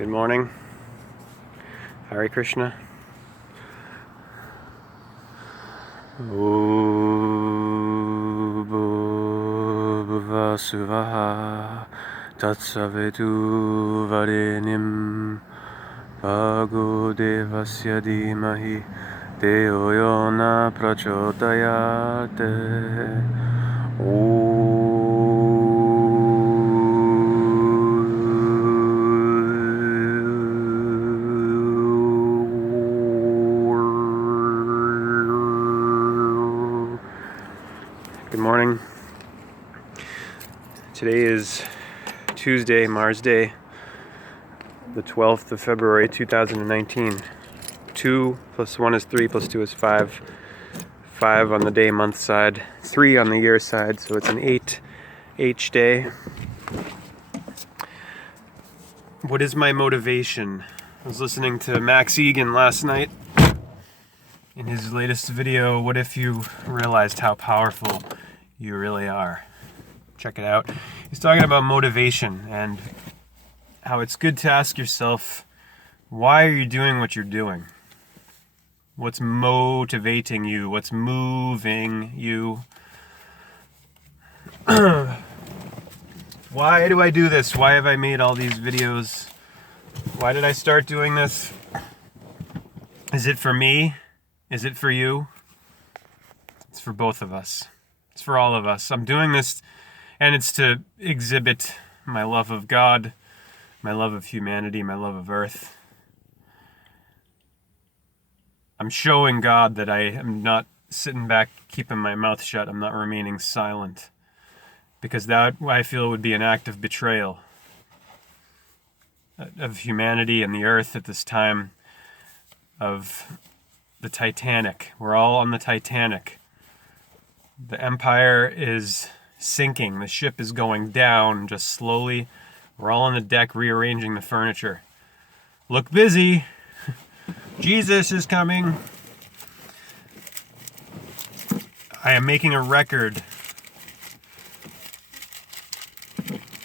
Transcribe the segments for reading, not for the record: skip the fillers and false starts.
Good morning. Hare Krishna. Bhuvasuvaha Tatsavetu Varenyam Bhago Devasya Dhimahi Deo Yona Prachodayate. Good morning. Today is Tuesday, Mars Day, the 12th of February 2019. 2 plus 1 is 3 plus 2 is 5. 5 on the day month side, 3 on the year side, so it's an 8H day. What is my motivation? I was listening to Max Egan last night in his latest video, What If You Realized How Powerful You Really Are? Check it out. He's talking about motivation and how it's good to ask yourself, why are you doing what you're doing? What's motivating you? What's moving you? Why do I do this? Why have I made all these videos? Why did I start doing this? Is it for me? Is it for you? It's for both of us. It's for all of us. I'm doing this, and it's to exhibit my love of God, my love of humanity, my love of Earth. I'm showing God that I am not sitting back, keeping my mouth shut. I'm not remaining silent. Because that, I feel, would be an act of betrayal of humanity and the Earth at this time of the Titanic. We're all on the Titanic. The Empire is sinking. The ship is going down just slowly. We're all on the deck rearranging the furniture. Look busy. Jesus is coming. I am making a record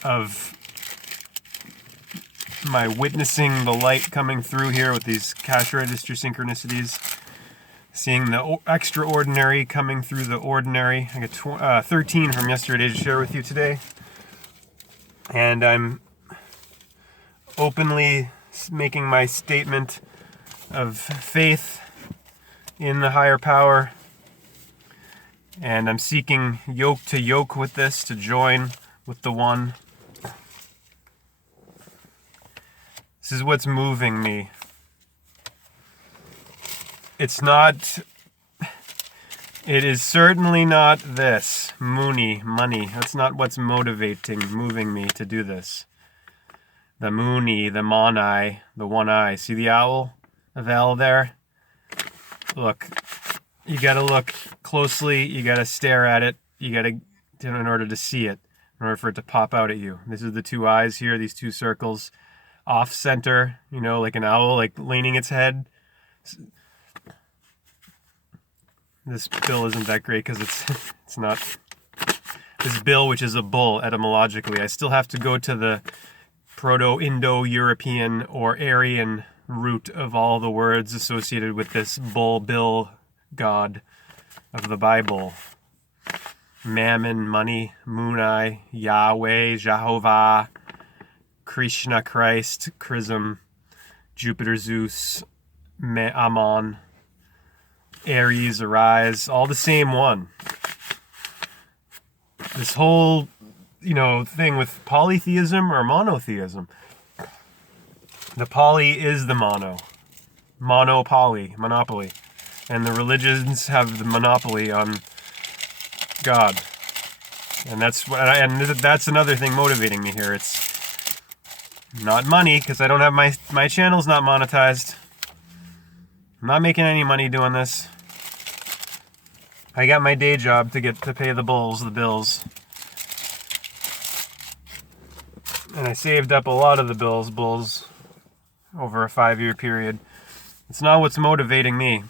of my witnessing the light coming through here with these cash register synchronicities. Seeing the extraordinary coming through the ordinary. I got 13 from yesterday to share with you today. And I'm openly making my statement of faith in the higher power. And I'm seeking yoke to yoke with this, to join with the one. This is what's moving me. It is certainly not this, money. That's not what's moving me to do this. The Muni, the Monai, the one eye. See the owl? The Val there? Look, you gotta look closely, you gotta stare at it, in order to see it, in order for it to pop out at you. This is the two eyes here, these two circles, off center, like an owl, like leaning its head. This bill isn't that great because it's not. This bill, which is a bull etymologically, I still have to go to the Proto-Indo-European or Aryan root of all the words associated with this bull, bill, God of the Bible. Mammon, money, Munai, Yahweh, Jehovah, Krishna, Christ, Chrism, Jupiter, Zeus, Ammon, Aries, Arise, all the same one. This whole, thing with polytheism or monotheism. The poly is the mono. Monopoly. And the religions have the monopoly on God. And that's another thing motivating me here. It's not money, because I don't have my channel's not monetized. I'm not making any money doing this. I got my day job to pay the bills. And I saved up a lot of the bulls over a 5-year period. It's not what's motivating me.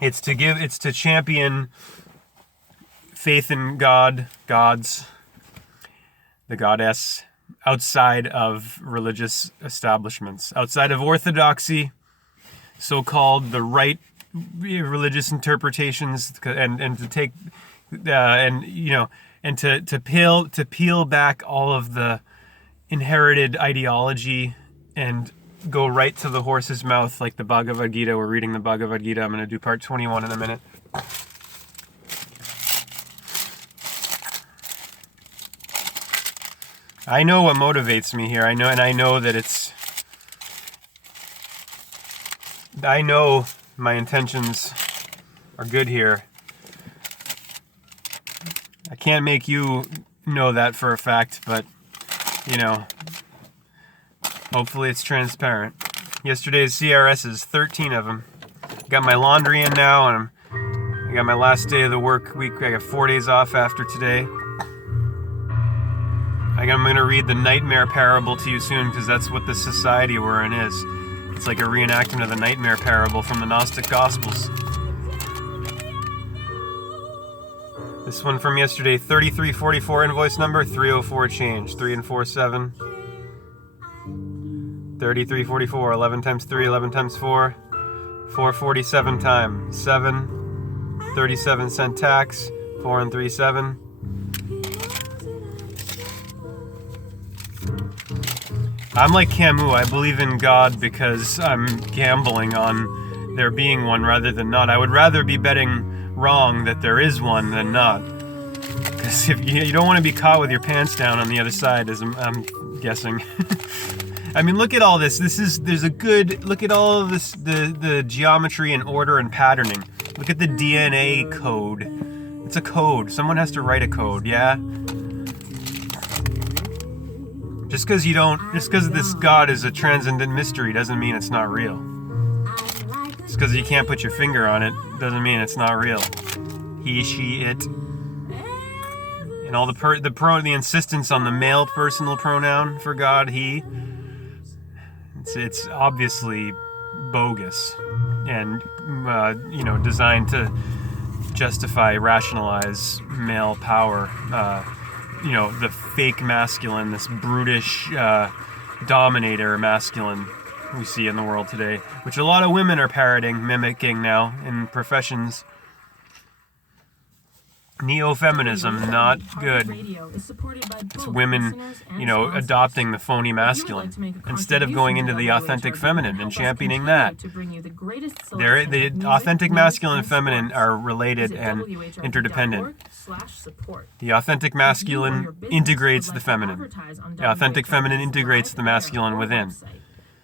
It's to champion faith in God, gods, the goddess, outside of religious establishments, outside of orthodoxy, so-called the right religious interpretations, and to take and you know and to peel back all of the inherited ideology and go right to the horse's mouth, like the Bhagavad Gita. We're reading the Bhagavad Gita. I'm going to do part 21 in a minute. I know what motivates me here. I know that I know my intentions are good here. I can't make you know that for a fact, but, hopefully it's transparent. Yesterday's CRSs, 13 of them. Got my laundry in now, and I got my last day of the work week. I got 4 days off after today. I'm going to read the nightmare parable to you soon, because that's what the society we're in is. It's like a reenactment of the nightmare parable from the Gnostic Gospels. This one from yesterday, 3344 invoice number, 304 change, 3 and 4, 7. 3344, 11 times 3, 11 times 4, 447 times 7, 37 cent tax, 4 and 3, 7. I'm like Camus. I believe in God because I'm gambling on there being one rather than not. I would rather be betting wrong that there is one than not. Because if you don't want to be caught with your pants down on the other side, as I'm guessing. I mean, look at all this. Look at all of this, the geometry and order and patterning. Look at the DNA code. It's a code. Someone has to write a code, yeah? Just because this God is a transcendent mystery doesn't mean it's not real. Just because you can't put your finger on it doesn't mean it's not real. He, she, it. And all the insistence on the male personal pronoun for God, he. It's obviously bogus and designed to justify, rationalize male power. The fake masculine, this brutish dominator masculine we see in the world today, which a lot of women are parroting, mimicking now in professions. Neo-feminism, not good. It's women, adopting the phony masculine instead of going into the authentic feminine and championing that. The authentic masculine and feminine are related and interdependent. The authentic masculine integrates the feminine. The authentic feminine integrates the masculine within.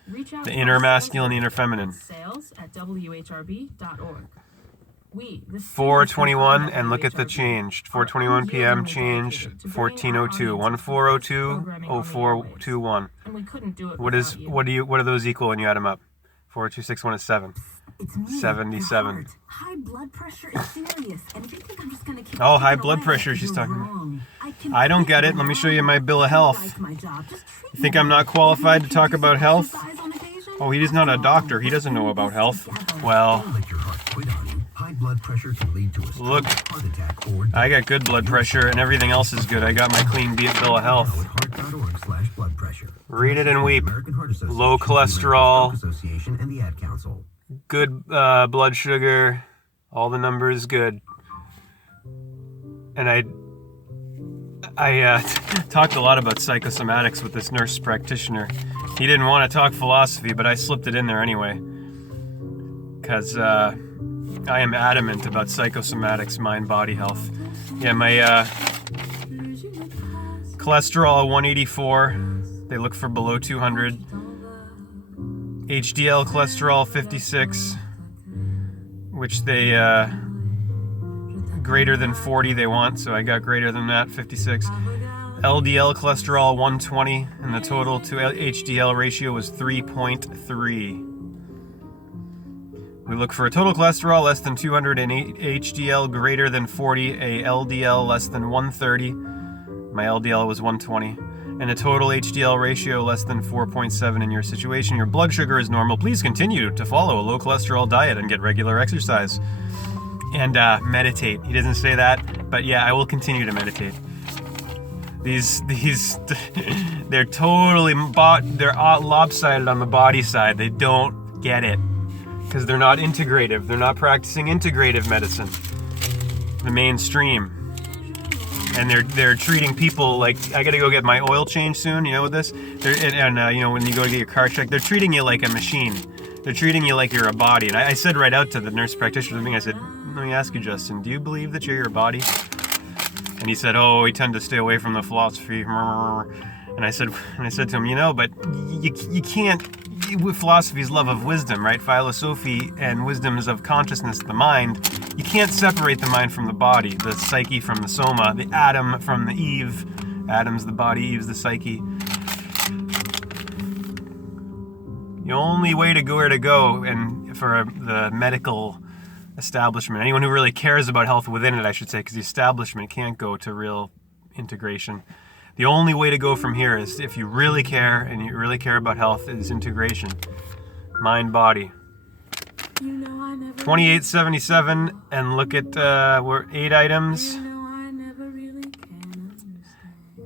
The inner masculine, the inner feminine. 4:21, and look at the change. 4:21 p.m. changed 14:02. 14:02 0421. What do those equal when you add them up? 4,261 is 7. 77. High blood pressure is serious, and if you think I'm just gonna keep high blood pressure she's talking about. I don't get it. Let me show you my bill of health. You think I'm not qualified to talk about health? Oh, he's not a doctor. He doesn't know about health. Well, blood pressure can lead to a look, heart attack, or I got good blood pressure and everything else is good. I got my clean bill of health. Read it and weep. Low cholesterol, good blood sugar, all the numbers good. And I talked a lot about psychosomatics with this nurse practitioner. He didn't want to talk philosophy, but I slipped it in there anyway. Because I am adamant about psychosomatics, mind-body health. Yeah, my cholesterol 184. They look for below 200. HDL cholesterol 56, which they greater than 40 they want, so I got greater than that, 56. LDL cholesterol 120, and the total to HDL ratio was 3.3. We look for a total cholesterol less than 200 and HDL greater than 40, a LDL less than 130. My LDL was 120. And a total HDL ratio less than 4.7 in your situation. Your blood sugar is normal. Please continue to follow a low cholesterol diet and get regular exercise. And meditate. He doesn't say that, but yeah, I will continue to meditate. These they're totally they're lopsided on the body side. They don't get it because they're not integrative. They're not practicing integrative medicine, the mainstream. And they're treating people like, I gotta go get my oil change soon, you know, with this. You know, when you go to get your car checked, they're treating you like a machine. They're treating you like you're a body. And I said right out to the nurse practitioner, I said, let me ask you, Justin, do you believe that you're your body? And he said, oh, we tend to stay away from the philosophy. And I said to him, you know, but you can't, philosophy's love of wisdom, right? Philosophy and wisdom is of consciousness, the mind. You can't separate the mind from the body, the psyche from the soma, the atom from the Eve. Atom's the body, Eve's the psyche. The only way to go where to go, and for the medical establishment, anyone who really cares about health within it, I should say, because the establishment can't go to real integration. The only way to go from here is, if you really care and you really care about health, is integration. Mind, body. 2877, and look at, we're 8 items.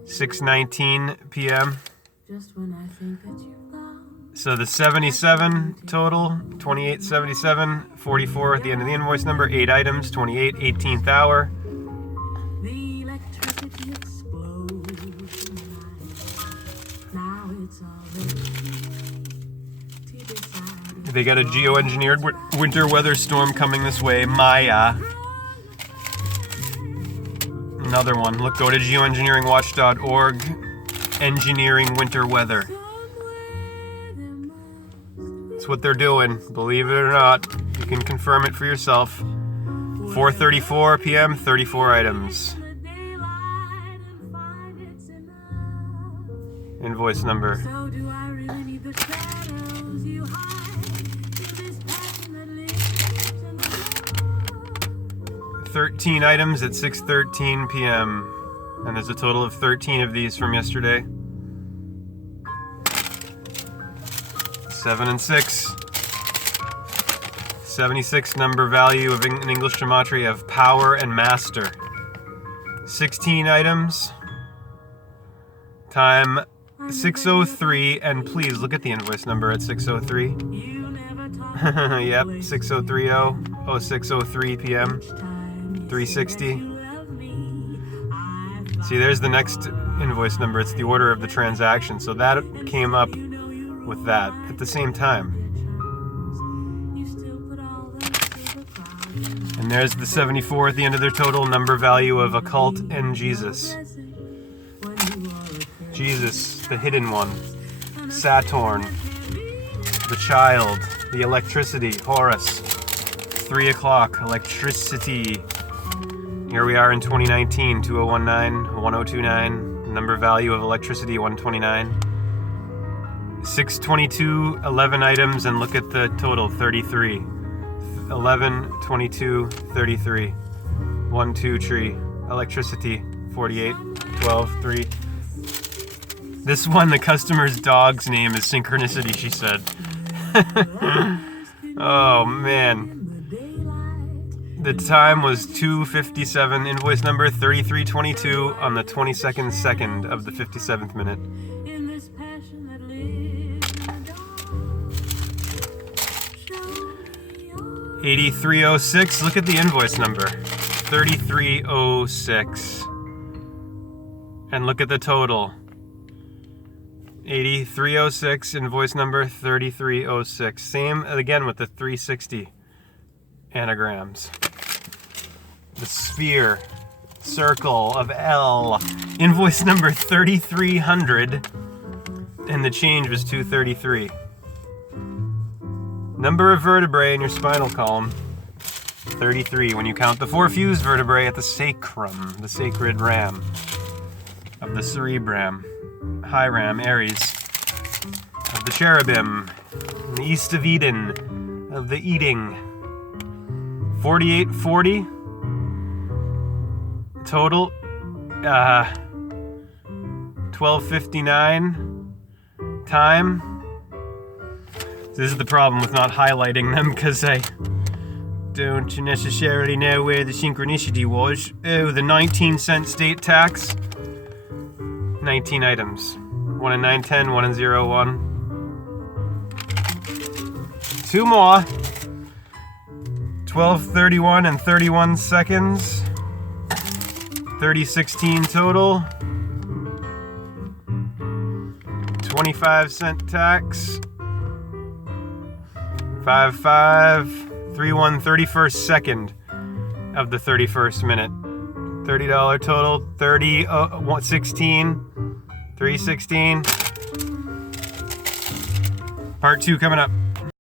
6:19 p.m. So the 77 total, 2877, 44 at the end of the invoice number, 8 items, 28, 18th hour. The electricity explodes. Now it's already. They got a geoengineered winter weather storm coming this way, Maya. Another one. Look, go to geoengineeringwatch.org. Engineering winter weather. That's what they're doing. Believe it or not, you can confirm it for yourself. 4:34 p.m. 34 items. Invoice number. 13 items at 6:13 p.m. And there's a total of 13 of these from yesterday. 7 and 6. 76 number value of an English gematria of power and master. 16 items. Time 6:03, and please look at the invoice number at 6:03. Yep, 6030, 06:03 p.m. 360. See, there's the next invoice number. It's the order of the transaction. So that came up with that at the same time. And there's the 74 at the end of their total number value of occult and Jesus. Jesus, the hidden one. Saturn, the child, the electricity, Horus. 3 o'clock, electricity. Here we are in 2019, 2019, 1029, number value of electricity 129. 622, 11 items, and look at the total, 33. 11, 22, 33. 1, 2 tree. Electricity, 48, 12, 3. This one, the customer's dog's name is Synchronicity, she said. Oh, man. The time was 2:57, invoice number 3322 on the 22nd second of the 57th minute. 8306, look at the invoice number. 3306. And look at the total. 8306, invoice number 3306. Same again with the 360 anagrams. The sphere, circle of L, invoice number 3300, and the change was 233. Number of vertebrae in your spinal column, 33, when you count the 4 fused vertebrae at the sacrum, the sacred ram of the cerebrum, high ram, Aries, of the cherubim, in the east of Eden, of the eating. 4840 total, 12:59 time. This is the problem with not highlighting them, because I don't necessarily know where the synchronicity was. Oh, the 19-cent state tax. 19 items. 1 in 910, 1 in 01. 2 more. 12:31 and 31 seconds. 3016 total. 25-cent tax. 5531 31st second of the 31st minute. $30 total. 16 316. Part 2 coming up.